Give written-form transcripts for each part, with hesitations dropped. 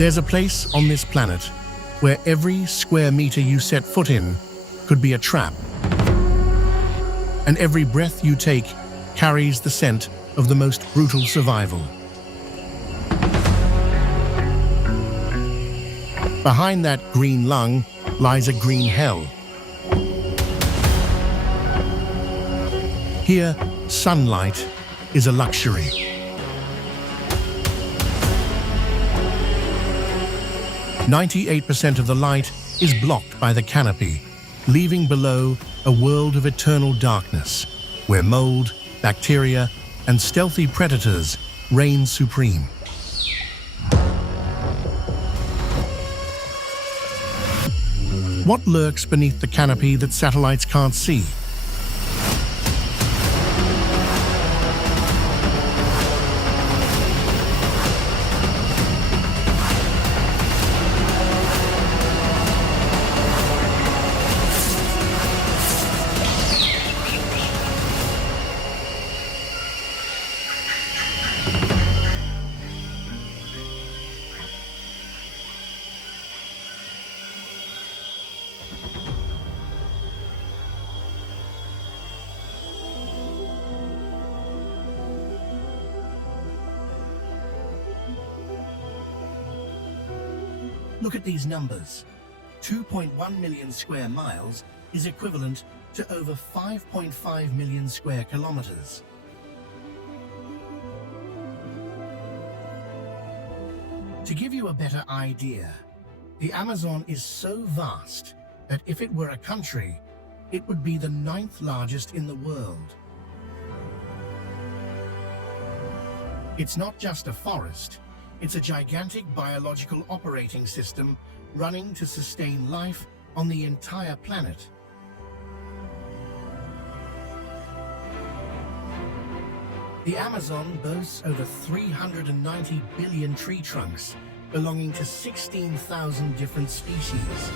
There's a place on this planet where every square meter you set foot in could be a trap, and every breath you take carries the scent of the most brutal survival. Behind that green lung lies a green hell. Here, sunlight is a luxury. 98% of the light is blocked by the canopy, leaving below a world of eternal darkness, where mold, bacteria, and stealthy predators reign supreme. What lurks beneath the canopy that satellites can't see? Look at these numbers. 2.1 million square miles is equivalent to over 5.5 million square kilometers. To give you a better idea, the Amazon is so vast that if it were a country, it would be the 9th largest in the world. It's not just a forest. It's a gigantic biological operating system running to sustain life on the entire planet. The Amazon boasts over 390 billion tree trunks belonging to 16,000 different species.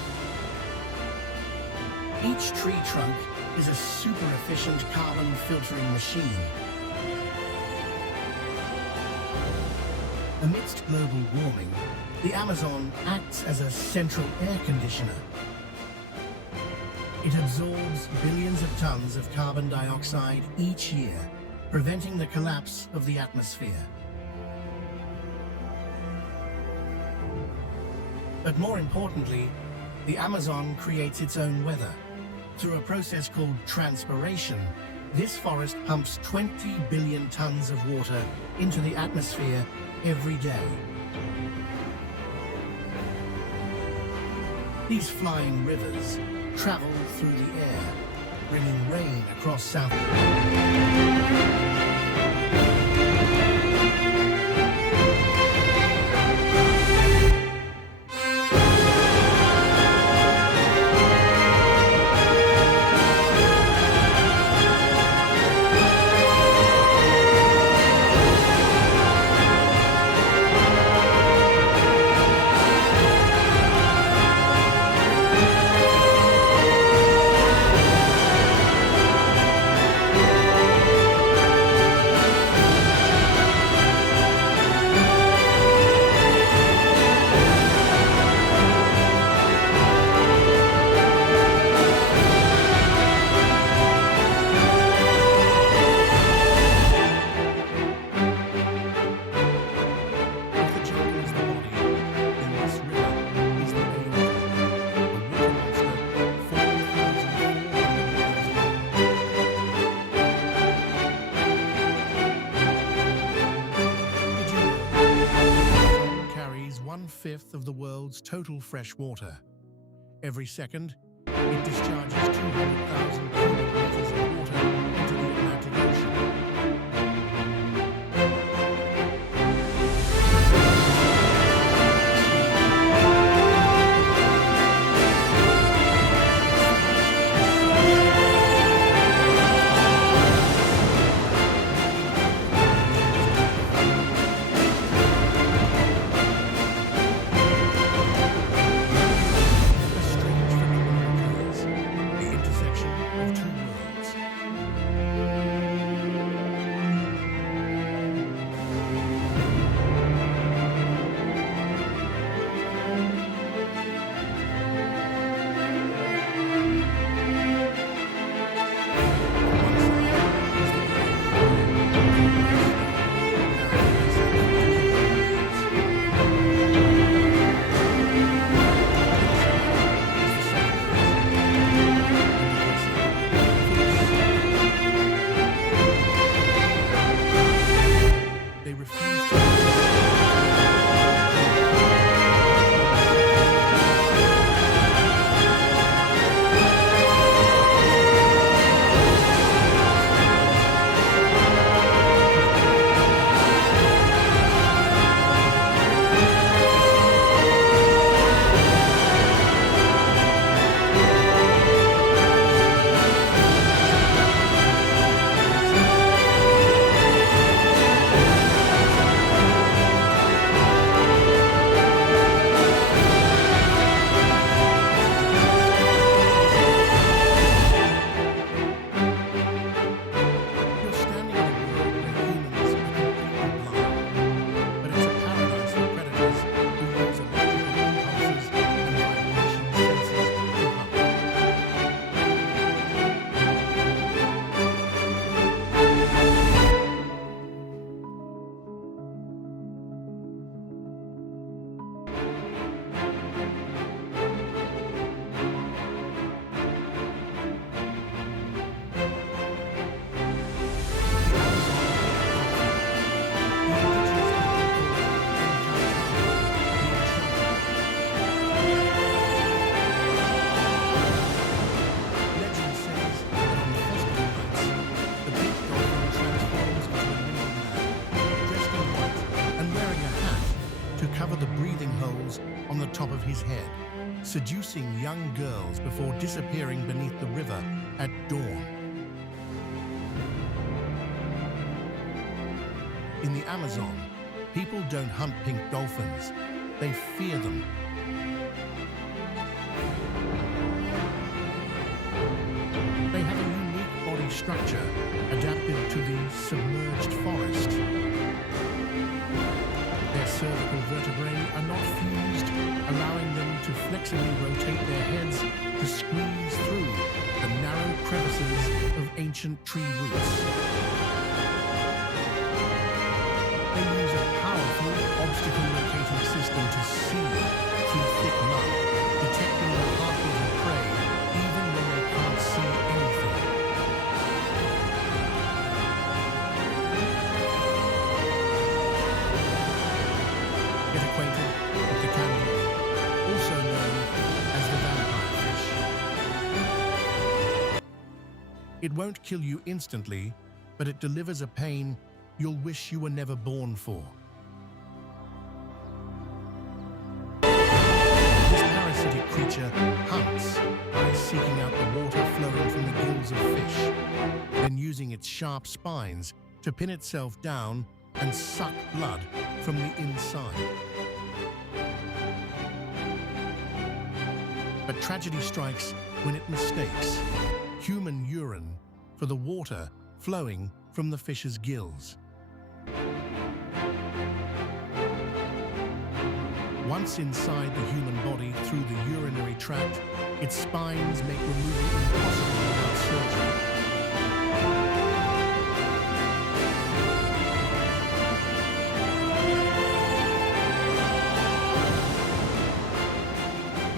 Each tree trunk is a super efficient carbon filtering machine. Amidst global warming, the Amazon acts as a central air conditioner. It absorbs billions of tons of carbon dioxide each year, preventing the collapse of the atmosphere. But more importantly, the Amazon creates its own weather. Through a process called transpiration, this forest pumps 20 billion tons of water into the atmosphere every day. These flying rivers travel through the air, bringing rain across South. One-fifth of the world's total fresh water. Every second, it discharges 200,000 cubic meters of water into the Atlantic Ocean. Of two You're standing in a world where humans are completely blind, but it's a paradise for predators who use electrical impulses and vibration sensors to hunt. Legend says that on festival nights, the pink dolphin transforms into a living man, dressed in white and wearing a hat to cover the breathing holes on the top of his head, seducing young girls before disappearing beneath the river at dawn. In the Amazon, people don't hunt pink dolphins, they fear them. They have a unique body structure adapted to the submerged forest. Their cervical vertebrae are not fused, allowing them to flexibly rotate their heads to squeeze through the narrow crevices of ancient tree roots. They use a powerful obstacle locating system to see through thick mud, detecting the heartbeat of prey even when they can't see anything. Get acquainted with the candy, also known as the vampire fish. It won't kill you instantly, but it delivers a pain you'll wish you were never born for. This parasitic creature hunts by seeking out the water flowing from the gills of fish, then using its sharp spines to pin itself down and suck blood from the inside. But tragedy strikes when it mistakes human urine for the water flowing from the fish's gills. Once inside the human body through the urinary tract, its spines make removal impossible without surgery.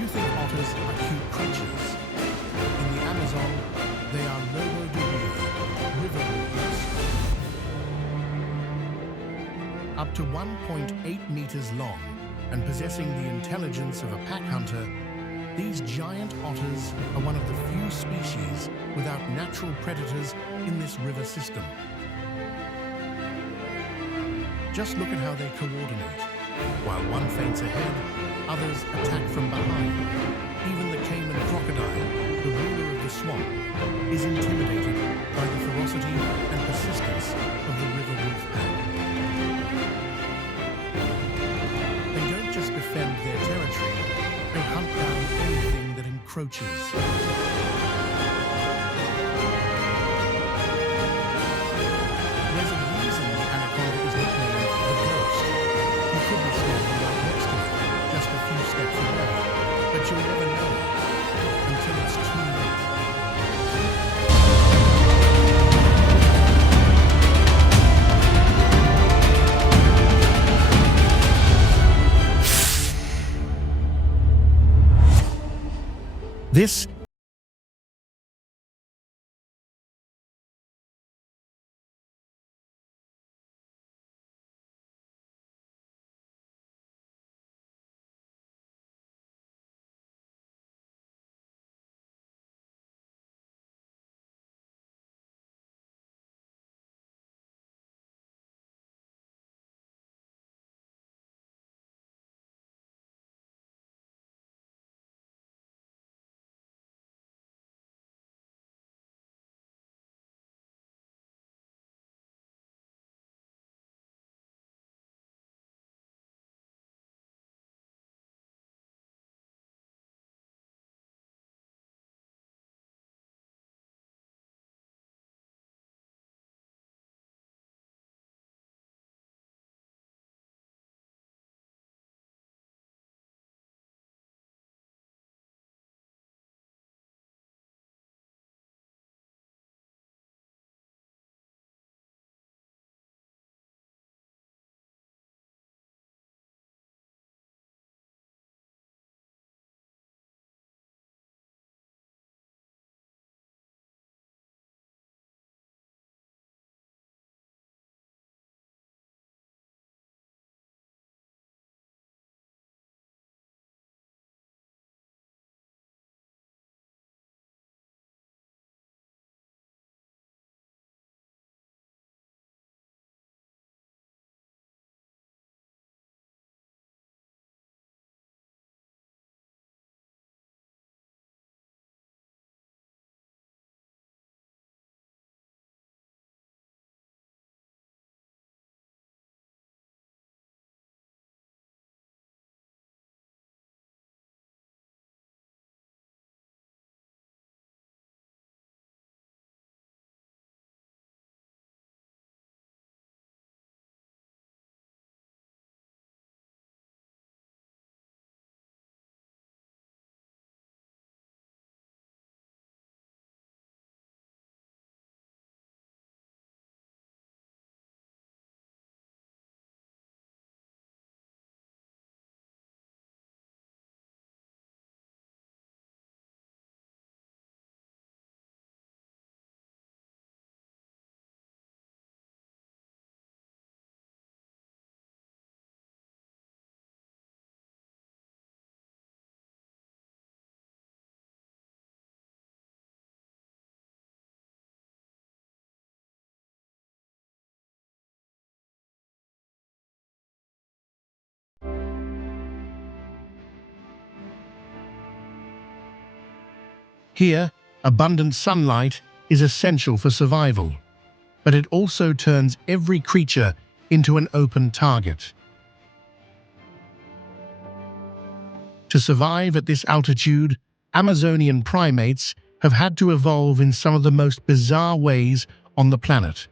You think otters are cute creatures. In the Amazon, they are lobo de rio, river wolves. Up to 1.8 meters long and possessing the intelligence of a pack hunter, these giant otters are one of the few species without natural predators in this river system. Just look at how they coordinate. While one feints ahead, others attack from behind. Even the caiman crocodile, the ruler of the swamp, is intimidated by the ferocity and persistence of the river wolf pack. They don't just defend their territory, they hunt down anything that encroaches. There's a reason the anaconda is nicknamed the Ghost. You could be standing right next to it, just a few steps away, but you'll never know until it's too late. This Here, abundant sunlight is essential for survival, but it also turns every creature into an open target. To survive at this altitude, Amazonian primates have had to evolve in some of the most bizarre ways on the planet.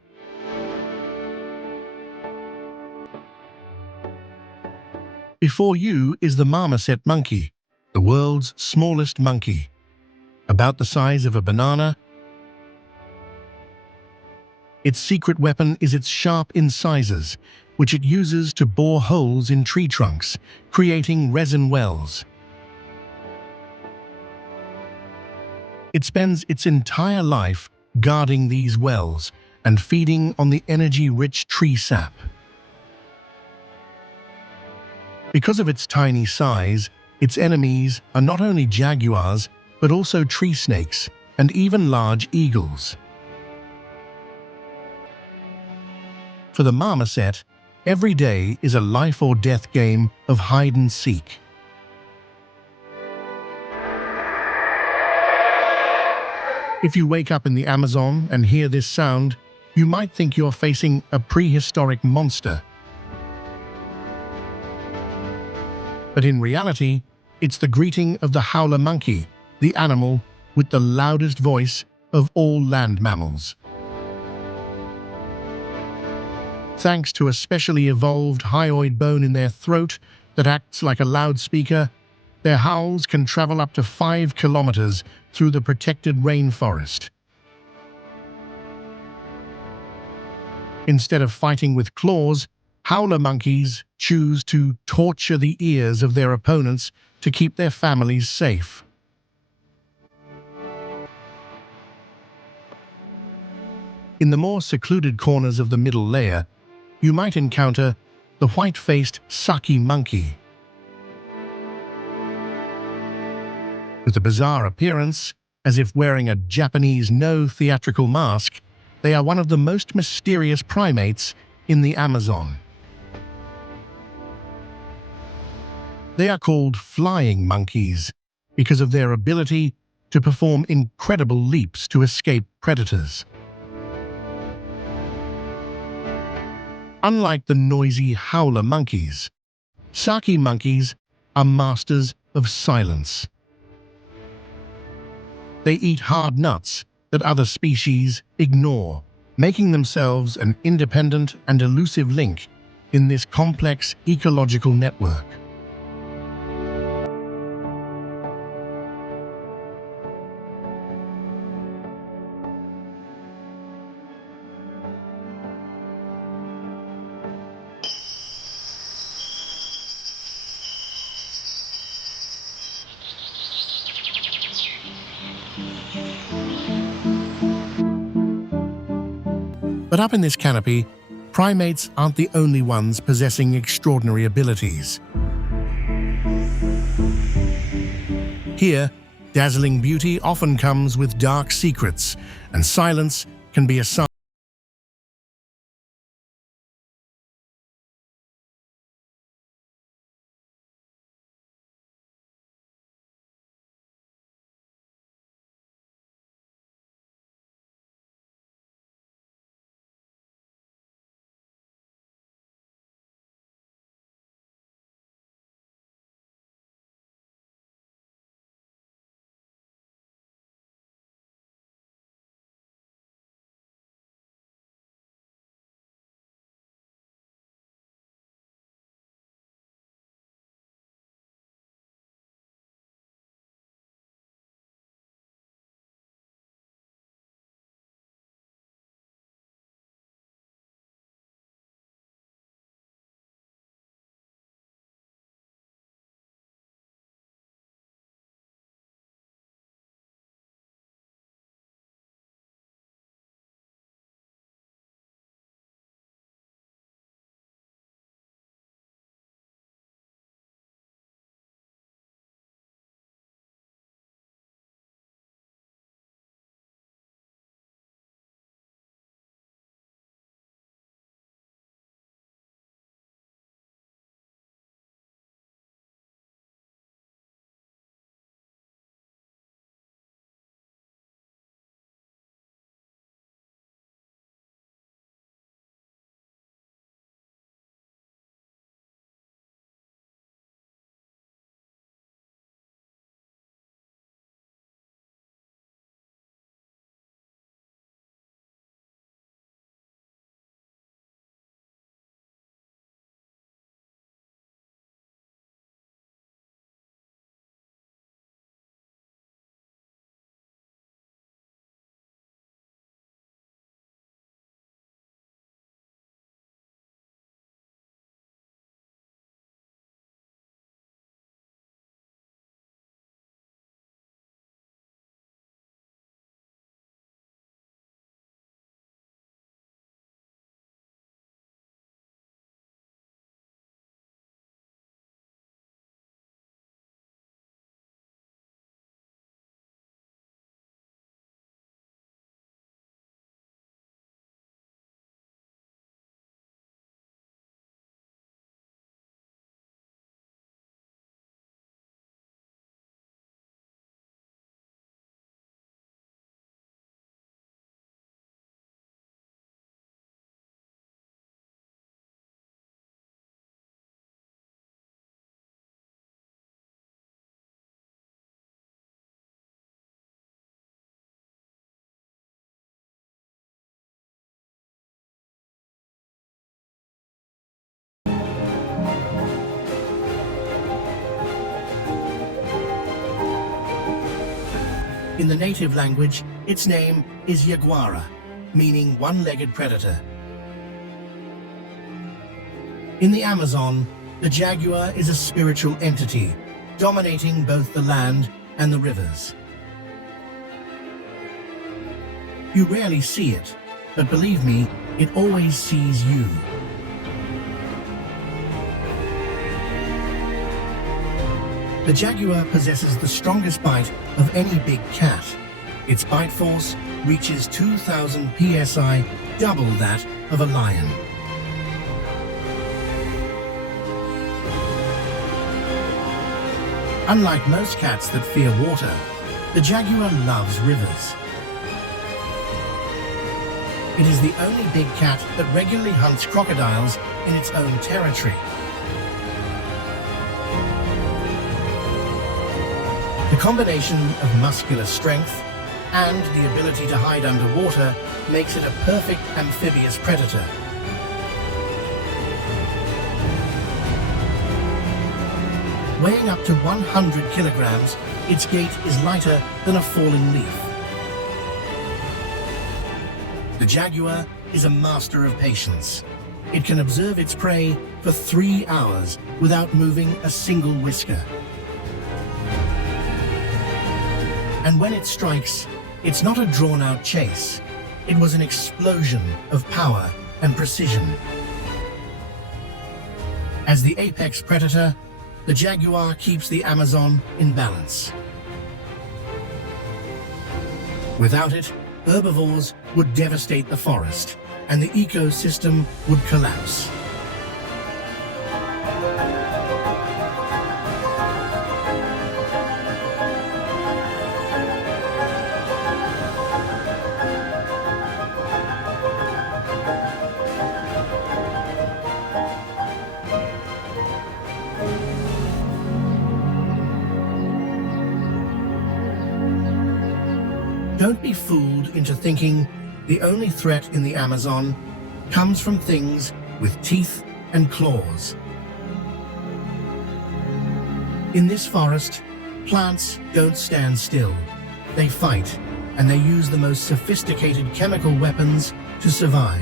Before you is the marmoset monkey, the world's smallest monkey. About the size of a banana, its secret weapon is its sharp incisors, which it uses to bore holes in tree trunks, creating resin wells. It spends its entire life guarding these wells and feeding on the energy-rich tree sap. Because of its tiny size, its enemies are not only jaguars, but also tree snakes and even large eagles. For the marmoset, every day is a life or death game of hide and seek. If you wake up in the Amazon and hear this sound, you might think you're facing a prehistoric monster. But in reality, it's the greeting of the howler monkey, the animal with the loudest voice of all land mammals. Thanks to a specially evolved hyoid bone in their throat that acts like a loudspeaker, their howls can travel up to 5 kilometers through the protected rainforest. Instead of fighting with claws, howler monkeys choose to torture the ears of their opponents to keep their families safe. In the more secluded corners of the middle layer, you might encounter the white-faced Saki monkey. With a bizarre appearance, as if wearing a Japanese no-theatrical mask, they are one of the most mysterious primates in the Amazon. They are called flying monkeys because of their ability to perform incredible leaps to escape predators. Unlike the noisy howler monkeys, Saki monkeys are masters of silence. They eat hard nuts that other species ignore, making themselves an independent and elusive link in this complex ecological network. But up in this canopy, primates aren't the only ones possessing extraordinary abilities. Here, dazzling beauty often comes with dark secrets, and silence can be a sign In the native language, its name is jaguara, meaning one-legged predator. In the Amazon, the jaguar is a spiritual entity, dominating both the land and the rivers. You rarely see it, but believe me, it always sees you. The jaguar possesses the strongest bite of any big cat. Its bite force reaches 2,000 psi, double that of a lion. Unlike most cats that fear water, the jaguar loves rivers. It is the only big cat that regularly hunts crocodiles in its own territory. The combination of muscular strength and the ability to hide underwater makes it a perfect amphibious predator. Weighing up to 100 kilograms, its gait is lighter than a falling leaf. The jaguar is a master of patience. It can observe its prey for 3 hours without moving a single whisker. And when it strikes, it's not a drawn-out chase. It was an explosion of power and precision. As the apex predator, the jaguar keeps the Amazon in balance. Without it, herbivores would devastate the forest, and the ecosystem would collapse. Don't be fooled into thinking the only threat in the Amazon comes from things with teeth and claws. In this forest, plants don't stand still. They fight, and they use the most sophisticated chemical weapons to survive.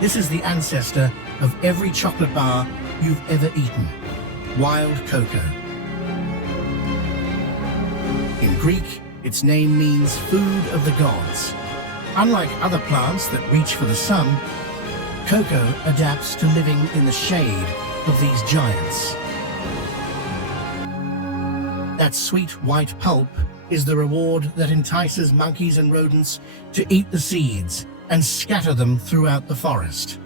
This is the ancestor of every chocolate bar you've ever eaten: wild cocoa. In Greek, its name means food of the gods. Unlike other plants that reach for the sun, cocoa adapts to living in the shade of these giants. That sweet white pulp is the reward that entices monkeys and rodents to eat the seeds and scatter them throughout the forest.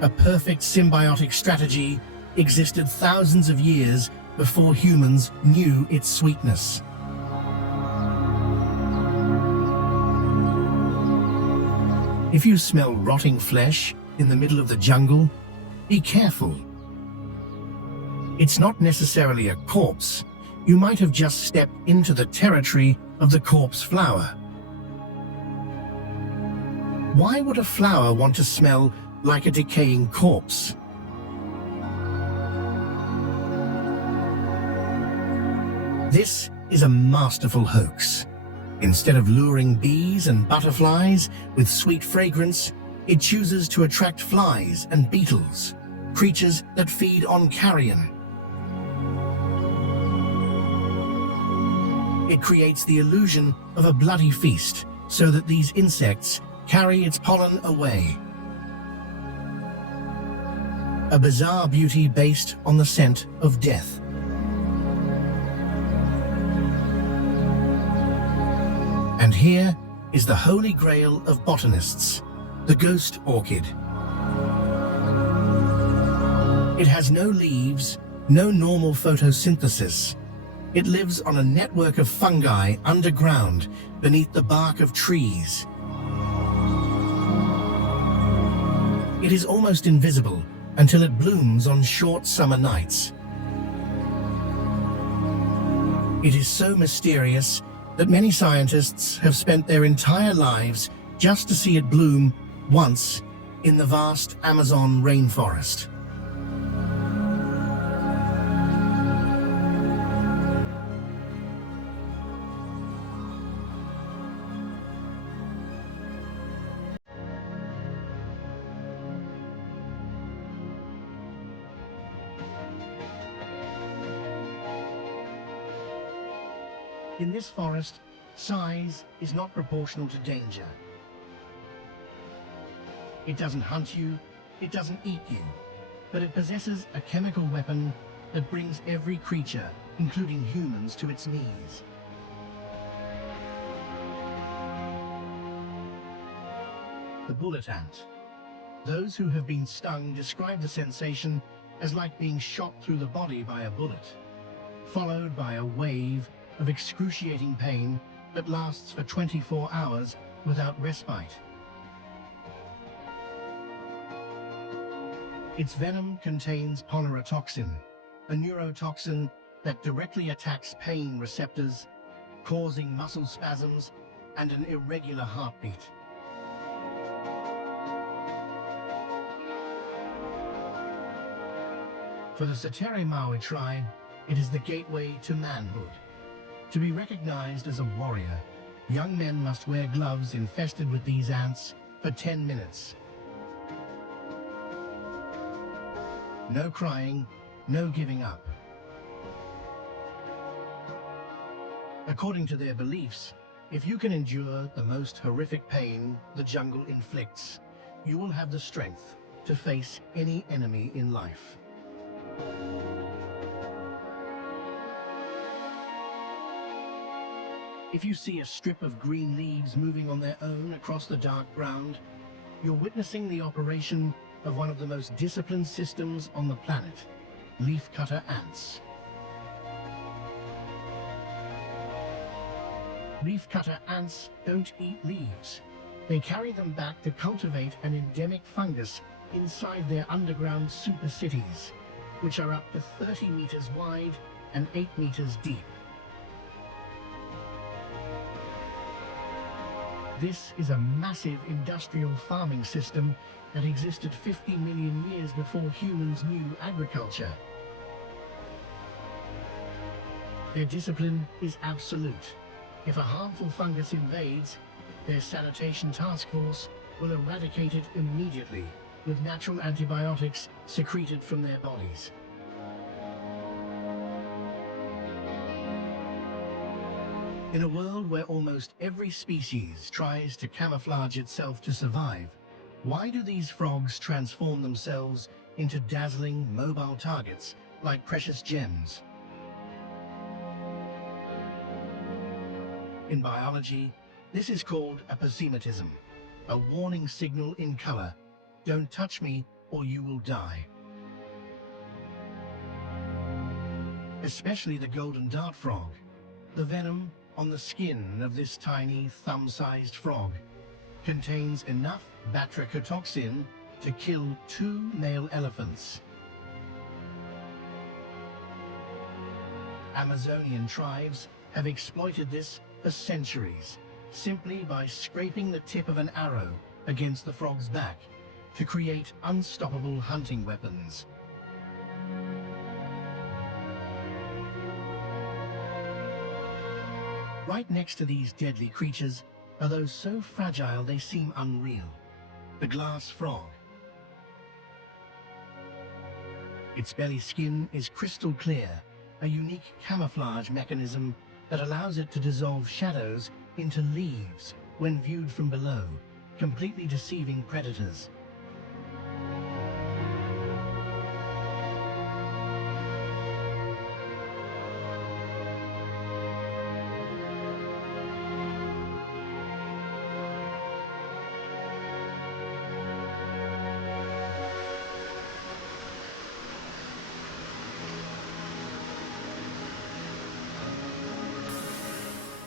A perfect symbiotic strategy existed thousands of years before humans knew its sweetness. If you smell rotting flesh in the middle of the jungle, be careful. It's not necessarily a corpse. You might have just stepped into the territory of the corpse flower. Why would a flower want to smell like a decaying corpse? This is a masterful hoax. Instead of luring bees and butterflies with sweet fragrance, it chooses to attract flies and beetles, creatures that feed on carrion. It creates the illusion of a bloody feast so that these insects carry its pollen away. A bizarre beauty based on the scent of death. And here is the holy grail of botanists, the ghost orchid. It has no leaves, no normal photosynthesis. It lives on a network of fungi underground beneath the bark of trees. It is almost invisible until it blooms on short summer nights. It is so mysterious that many scientists have spent their entire lives just to see it bloom once in the vast Amazon rainforest. In this forest, size is not proportional to danger. It doesn't hunt you, it doesn't eat you, but it possesses a chemical weapon that brings every creature, including humans, to its knees. The bullet ant. Those who have been stung describe the sensation as like being shot through the body by a bullet, followed by a wave of excruciating pain that lasts for 24 hours without respite. Its venom contains polyrotoxin, a neurotoxin that directly attacks pain receptors, causing muscle spasms and an irregular heartbeat. For the Satere Maui tribe, it is the gateway to manhood. To be recognized as a warrior, young men must wear gloves infested with these ants for 10 minutes. No crying, no giving up. According to their beliefs, if you can endure the most horrific pain the jungle inflicts, you will have the strength to face any enemy in life. If you see a strip of green leaves moving on their own across the dark ground, you're witnessing the operation of one of the most disciplined systems on the planet, leafcutter ants. Leafcutter ants don't eat leaves. They carry them back to cultivate an endemic fungus inside their underground super cities, which are up to 30 meters wide and 8 meters deep. This is a massive industrial farming system that existed 50 million years before humans knew agriculture. Their discipline is absolute. If a harmful fungus invades, their sanitation task force will eradicate it immediately with natural antibiotics secreted from their bodies. In a world where almost every species tries to camouflage itself to survive, why do these frogs transform themselves into dazzling, mobile targets like precious gems? In biology, this is called aposematism, a warning signal in color. Don't touch me or you will die. Especially the golden dart frog. The venom on the skin of this tiny thumb-sized frog contains enough batrachotoxin to kill 2 male elephants. Amazonian tribes have exploited this for centuries, simply by scraping the tip of an arrow against the frog's back to create unstoppable hunting weapons. Right next to these deadly creatures are those so fragile they seem unreal. The glass frog. Its belly skin is crystal clear, a unique camouflage mechanism that allows it to dissolve shadows into leaves when viewed from below, completely deceiving predators.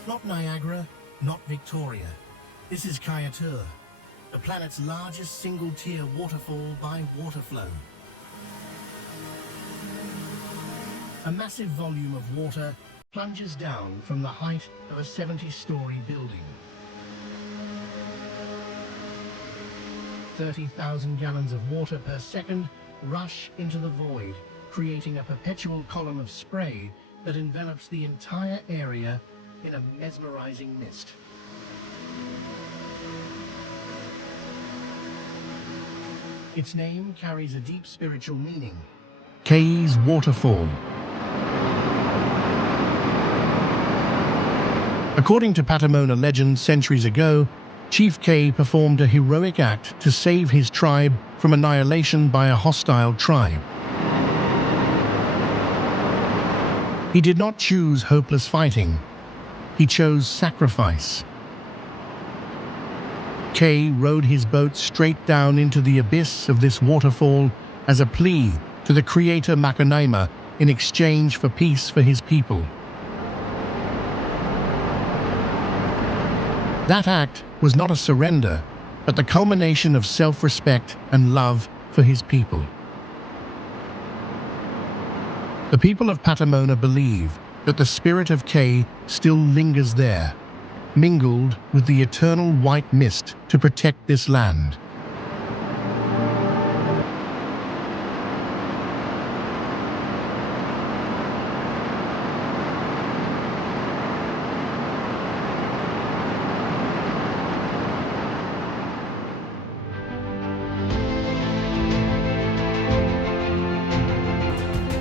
Not Niagara, not Victoria. This is Kayatur, the planet's largest single-tier waterfall by water flow. A massive volume of water plunges down from the height of a 70-story building. 30,000 gallons of water per second rush into the void, creating a perpetual column of spray that envelops the entire area in a mesmerizing mist. Its name carries a deep spiritual meaning. K's Waterfall. According to Patamona legend centuries ago, Chief K performed a heroic act to save his tribe from annihilation by a hostile tribe. He did not choose hopeless fighting. He chose sacrifice. K rowed his boat straight down into the abyss of this waterfall as a plea to the creator Makunaima in exchange for peace for his people. That act was not a surrender, but the culmination of self-respect and love for his people. The people of Patamona believe that the spirit of K still lingers there, mingled with the eternal white mist to protect this land.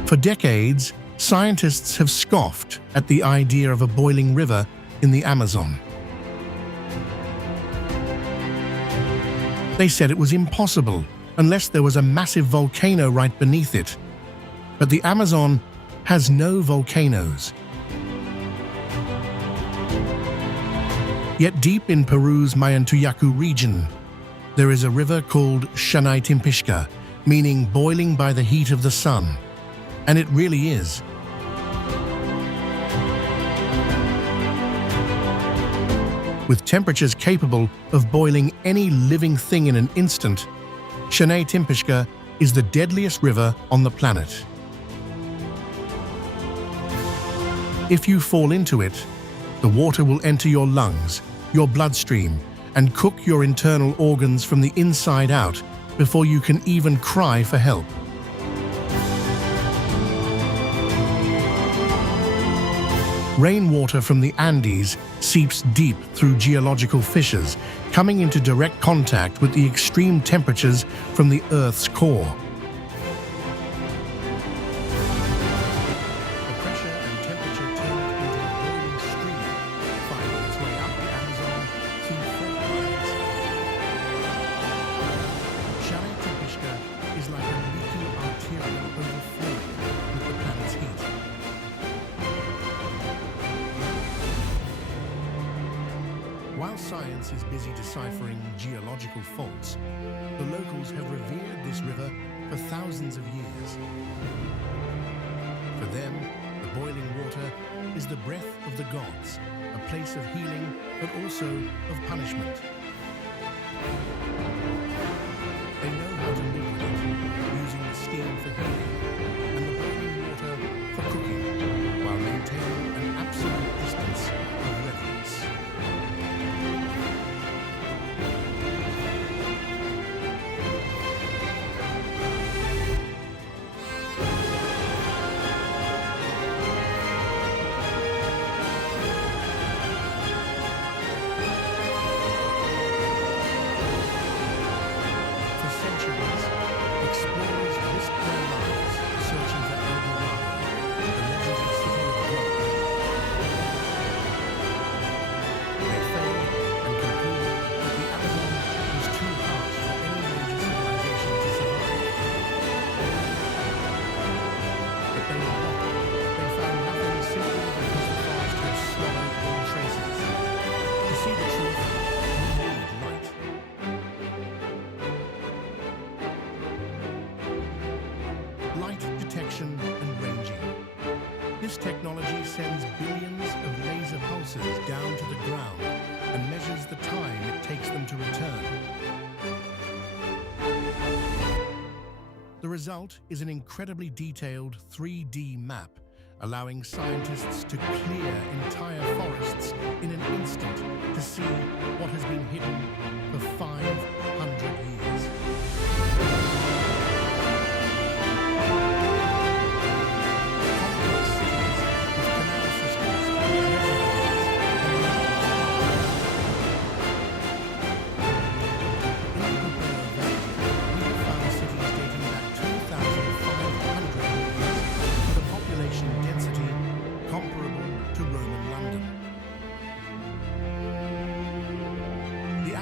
For decades, scientists have scoffed at the idea of a boiling river in the Amazon. They said it was impossible unless there was a massive volcano right beneath it. But the Amazon has no volcanoes. Yet deep in Peru's Mayantuyacu region, there is a river called Shanay Timpishka, meaning boiling by the heat of the sun. And it really is. With temperatures capable of boiling any living thing in an instant, Shanay Timpishka is the deadliest river on the planet. If you fall into it, the water will enter your lungs, your bloodstream, and cook your internal organs from the inside out before you can even cry for help. Rainwater from the Andes seeps deep through geological fissures, coming into direct contact with the extreme temperatures from the Earth's core. The pressure and temperature turn it into a boiling stream, finding its way up the Amazon through fault lines. Shanay Timpishka is like a leaky arterial overflowing with the planet's heat. While science is busy deciphering geological faults, the locals have revered this river for thousands of years. For them, the boiling water is the breath of the gods, a place of healing, but also of punishment. They know how to live with it, using the steam for healing and the boiling water for cooking, while maintaining an absolute distance of reverence. Explorers risked their lives searching for El Dorado, the legendary city of gold. They failed and concluded that the Amazon was too harsh for any major civilization to survive. But they were wrong. They found nothing simply because the forest had swallowed all traces. To see the truth, you need light. Light detection and ranging. This technology sends billions of laser pulses down to the ground and measures the time it takes them to return. The result is an incredibly detailed 3D map, allowing scientists to clear entire forests in an instant to see what has been hidden for 500 years.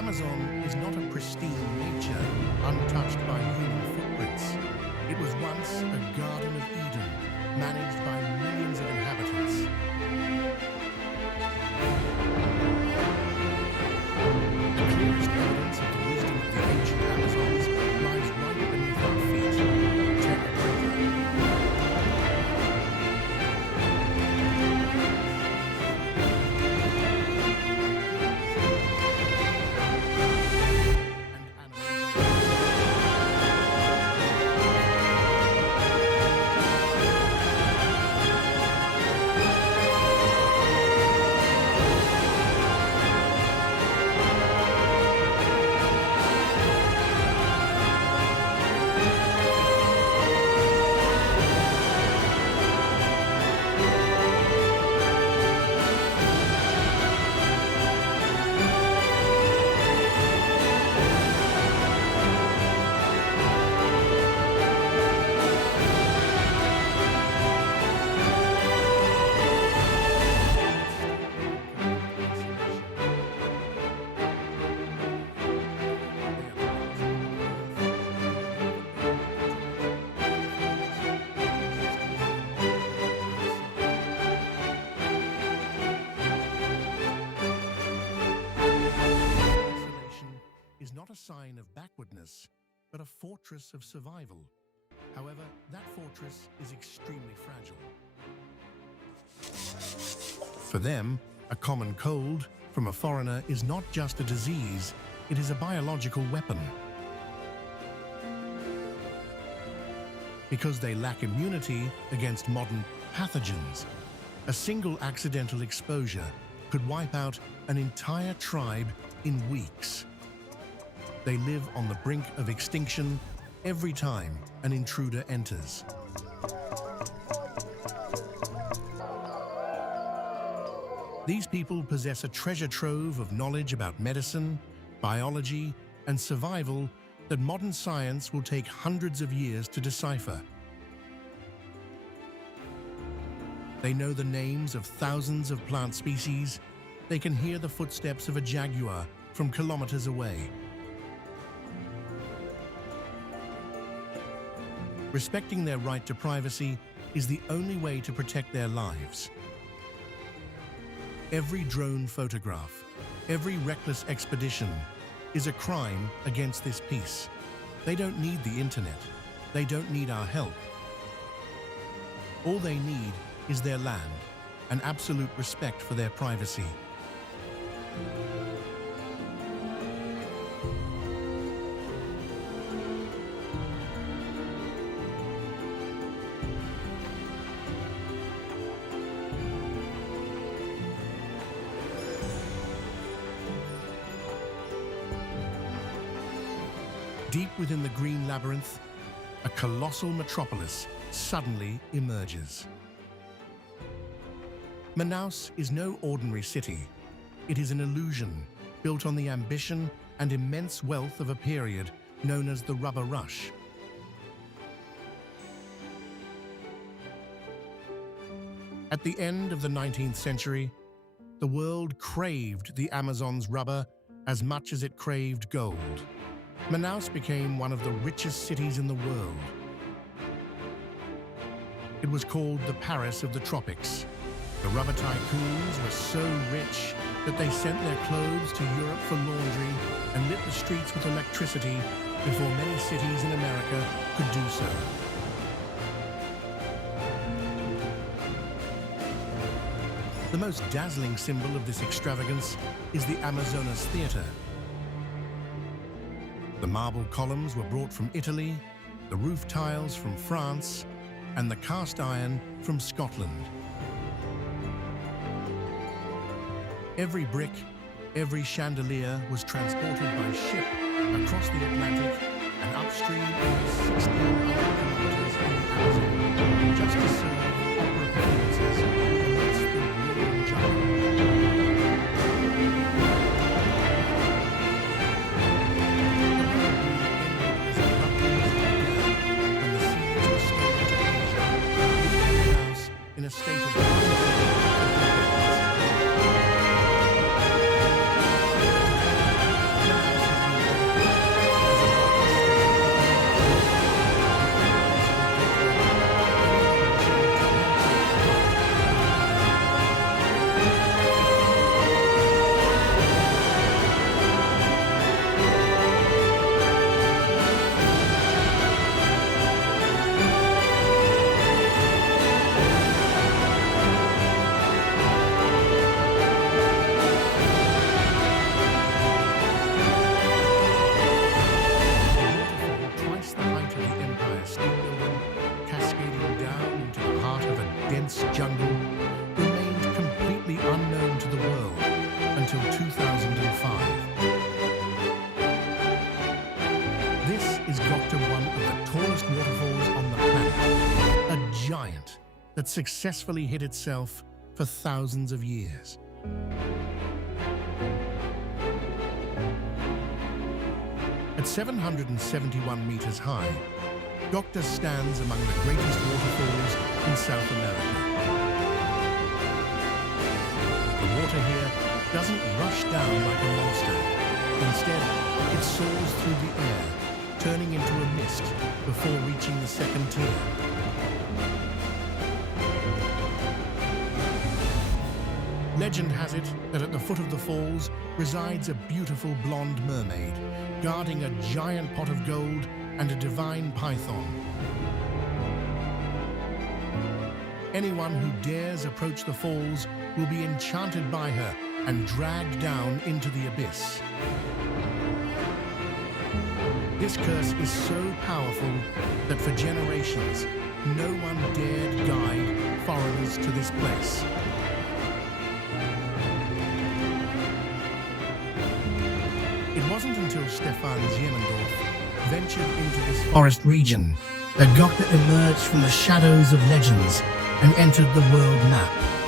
Amazon is not a pristine nature, untouched by human footprints. It was once a Garden of Eden, managed by millions of inhabitants. The clearest evidence of the wisdom of the ancient Amazons lies right beneath our feet. Terra Preta. Not a sign of backwardness, but a fortress of survival. However, that fortress is extremely fragile. For them, a common cold from a foreigner is not just a disease, it is a biological weapon. Because they lack immunity against modern pathogens, a single accidental exposure could wipe out an entire tribe in weeks. They live on the brink of extinction every time an intruder enters. These people possess a treasure trove of knowledge about medicine, biology, and survival that modern science will take hundreds of years to decipher. They know the names of thousands of plant species. They can hear the footsteps of a jaguar from kilometers away. Respecting their right to privacy is the only way to protect their lives. Every drone photograph, every reckless expedition is a crime against this peace. They don't need the internet. They don't need our help. All they need is their land and absolute respect for their privacy. Deep within the green labyrinth, a colossal metropolis suddenly emerges. Manaus is no ordinary city. It is an illusion built on the ambition and immense wealth of a period known as the Rubber Rush. At the end of the 19th century, the world craved the Amazon's rubber as much as it craved gold. Manaus became one of the richest cities in the world. It was called the Paris of the tropics. The rubber tycoons were so rich that they sent their clothes to Europe for laundry and lit the streets with electricity before many cities in America could do so. The most dazzling symbol of this extravagance is the Amazonas Theatre. The marble columns were brought from Italy, the roof tiles from France, and the cast iron from Scotland. Every brick, every chandelier was transported by ship across the Atlantic and upstream over 1,600 kilometers in the Amazon, just to serve opera performances amidst the roaring jungle. In a state of is got to one of the tallest waterfalls on the planet. A giant that successfully hid itself for thousands of years. At 771 meters high, Doctor stands among the greatest waterfalls in South America. The water here doesn't rush down like a monster. Instead, it soars through the air, turning into a mist before reaching the second tier. Legend has it that at the foot of the falls resides a beautiful blonde mermaid, guarding a giant pot of gold and a divine python. Anyone who dares approach the falls will be enchanted by her and dragged down into the abyss. This curse is so powerful that for generations, no one dared guide foreigners to this place. It wasn't until Stefan Ziemendorf ventured into this forest region that Gokta emerged from the shadows of legends and entered the world map.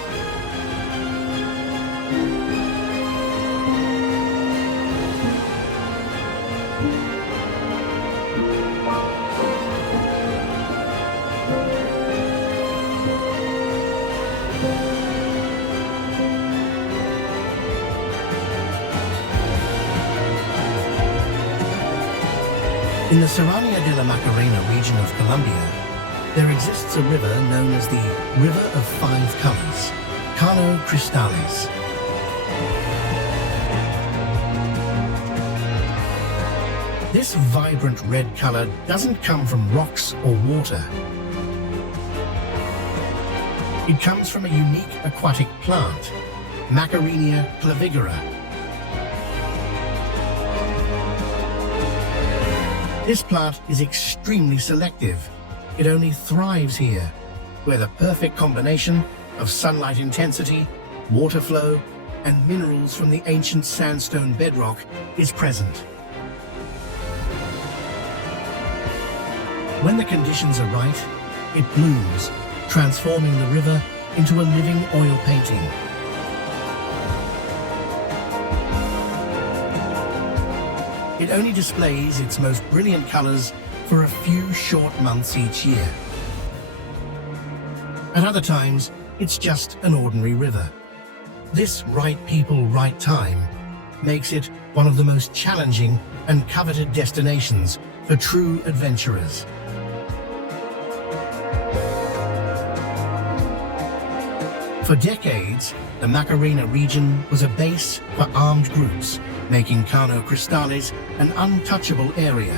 In the Serrania de la Macarena region of Colombia, there exists a river known as the River of Five Colors, Cano Cristales. This vibrant red color doesn't come from rocks or water. It comes from a unique aquatic plant, Macarenia clavigera. This plant is extremely selective. It only thrives here, where the perfect combination of sunlight intensity, water flow, and minerals from the ancient sandstone bedrock is present. When the conditions are right, it blooms, transforming the river into a living oil painting. It only displays its most brilliant colors for a few short months each year. At other times, it's just an ordinary river. This right people, right time makes it one of the most challenging and coveted destinations for true adventurers. For decades, the Macarena region was a base for armed groups, making Cano Cristales an untouchable area.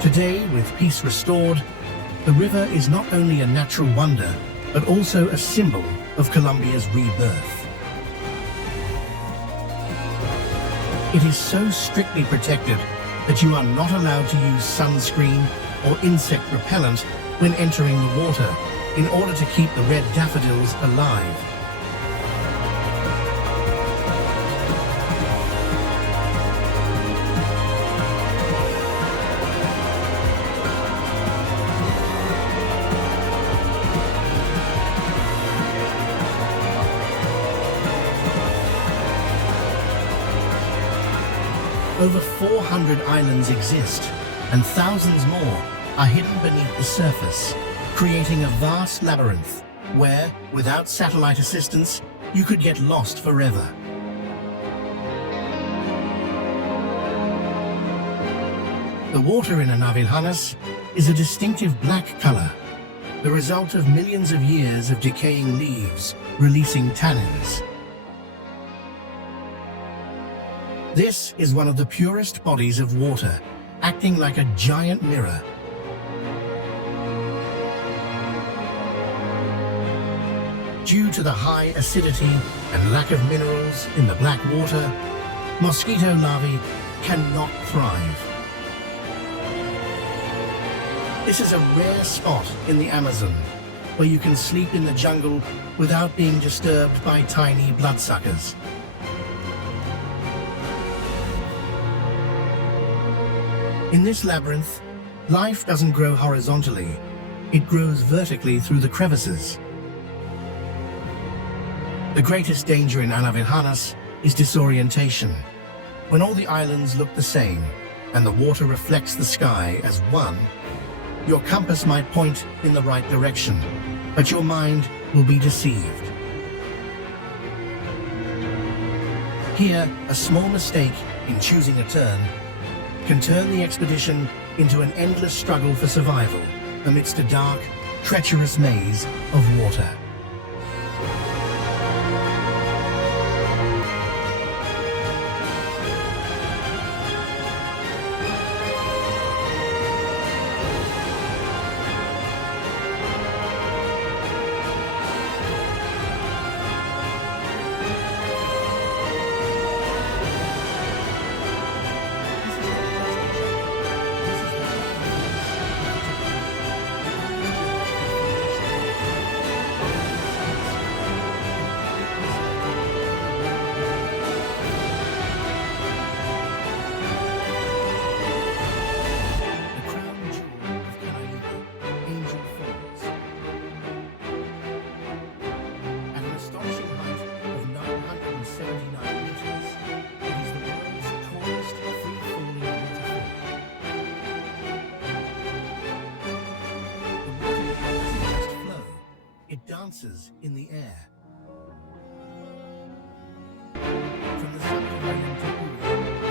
Today, with peace restored, the river is not only a natural wonder, but also a symbol of Colombia's rebirth. It is so strictly protected that you are not allowed to use sunscreen or insect repellent when entering the water in order to keep the red daffodils alive. Over 400 islands exist, and thousands more are hidden beneath the surface, creating a vast labyrinth where, without satellite assistance, you could get lost forever. The water in Anavilhanas is a distinctive black color, the result of millions of years of decaying leaves releasing tannins. This is one of the purest bodies of water, acting like a giant mirror. Due to the high acidity and lack of minerals in the black water, mosquito larvae cannot thrive. This is a rare spot in the Amazon, where you can sleep in the jungle without being disturbed by tiny bloodsuckers. In this labyrinth, life doesn't grow horizontally, it grows vertically through the crevices. The greatest danger in Anavilhanas is disorientation. When all the islands look the same, and the water reflects the sky as one, your compass might point in the right direction, but your mind will be deceived. Here, a small mistake in choosing a turn can turn the expedition into an endless struggle for survival amidst a dark, treacherous maze of water. Dances in the air. From the subterranean to the water.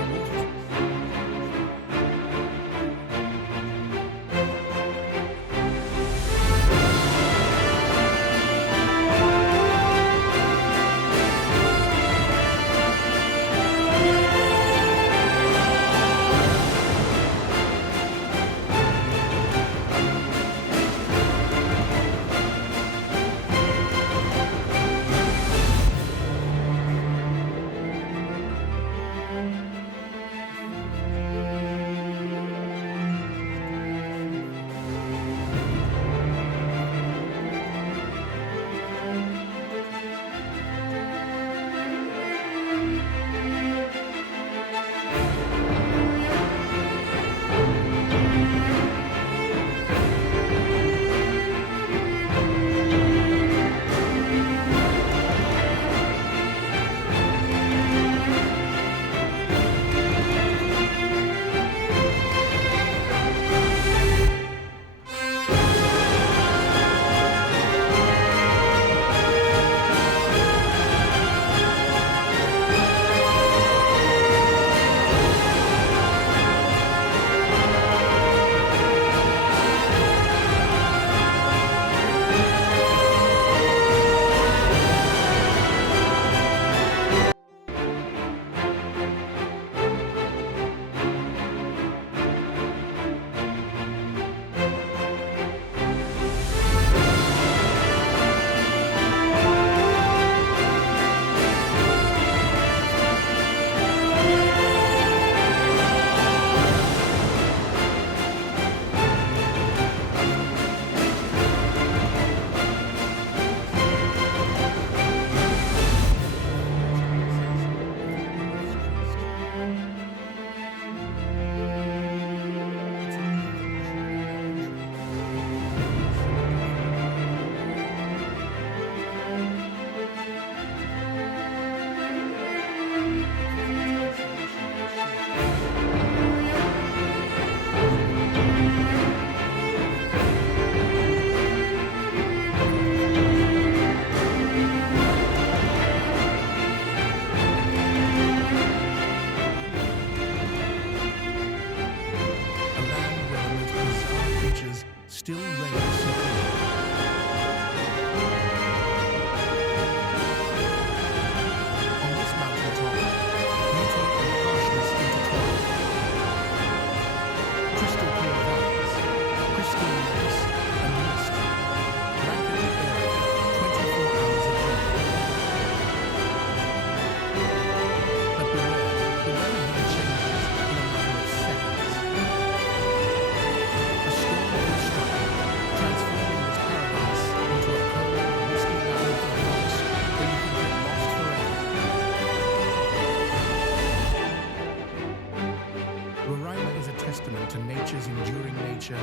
testament to nature's enduring nature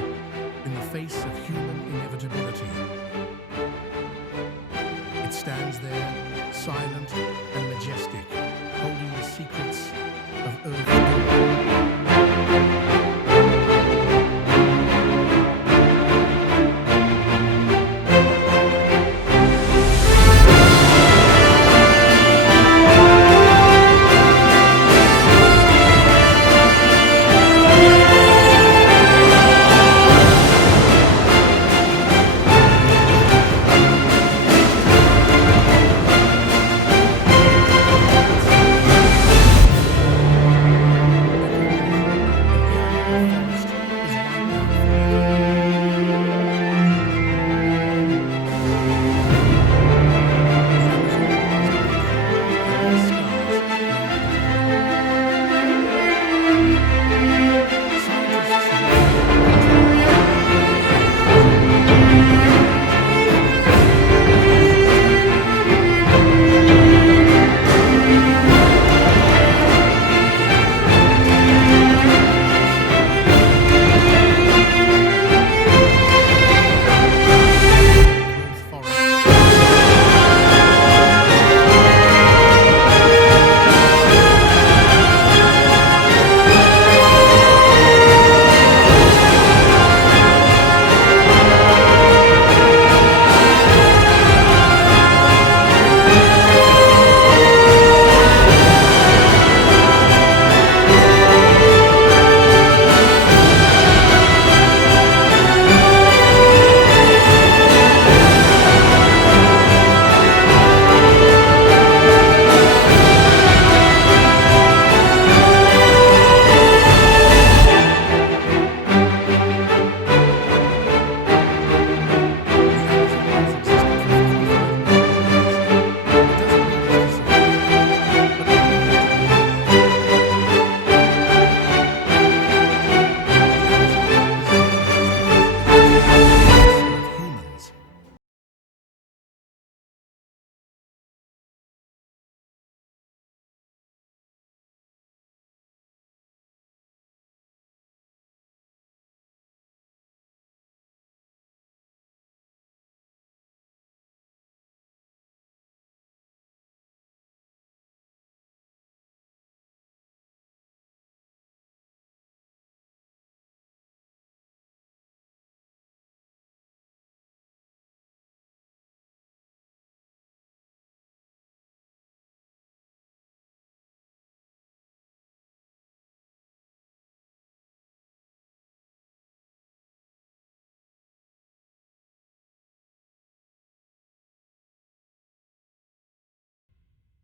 in the face of human inevitability. It stands there, silent and majestic,